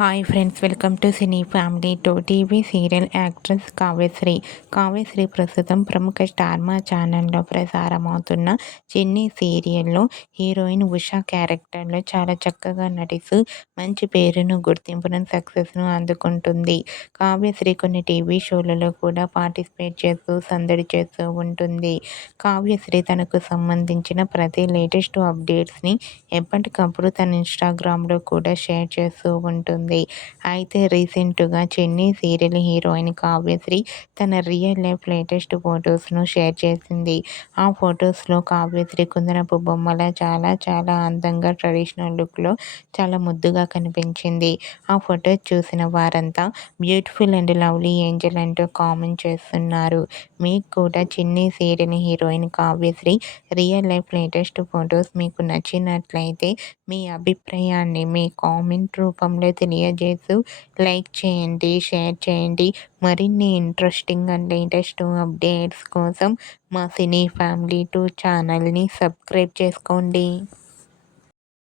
Hi friends, welcome to cine family two. TV serial actress Kavyasri. Kavyasri ప్రస్తుతం ప్రముఖ star మా ఛానల్లో ప్రసారమవుతున్న చిన్ని సీరియల్లో హీరోయిన్ ఉషా క్యారెక్టర్లో చాలా చక్కగా నటిస్తూ మంచి పేరును, గుర్తింపును, సక్సెస్ను అందుకుంటుంది. కావ్యశ్రీ కొన్ని టీవీ షోలలో కూడా పార్టిసిపేట్ చేస్తూ సందడి చేస్తూ ఉంటుంది. కావ్యశ్రీ తనకు సంబంధించిన ప్రతి లేటెస్ట్ అప్డేట్స్ని ఎప్పటికప్పుడు తన ఇన్స్టాగ్రామ్లో కూడా షేర్ చేస్తూ ఉంటుంది. అయితే రీసెంట్గా చెన్నీ సీరియల్ హీరోయిన్ కావ్యశ్రీ తన రియల్ లైఫ్ లేటెస్ట్ ఫొటోస్ను షేర్ చేసింది. ఆ ఫొటోస్లో కావ్యశ్రీ కుందనపు బొమ్మలా చాలా చాలా అందంగా ట్రెడిషనల్ లుక్లో చాలా ముద్దుగా కనిపించింది. ఆ ఫొటోస్ చూసిన వారంతా బ్యూటిఫుల్ అండ్ లవ్లీ ఏంజల్ అంటూ కామెంట్ చేస్తున్నారు. మీకు కూడా చిన్ని serial heroine Kavyasri real life latest photos మీకు నచ్చినట్లయితే మీ అభిప్రాయాన్ని మీ కామెంట్ రూపంలో తెలియజేస్తూ లైక్ చేయండి, షేర్ చేయండి. మరిన్ని ఇంట్రెస్టింగ్ అండ్ లేటెస్ట్ అప్డేట్స్ కోసం మా సినీ ఫ్యామిలీ 2 ఛానల్ని సబ్స్క్రైబ్ చేసుకోండి.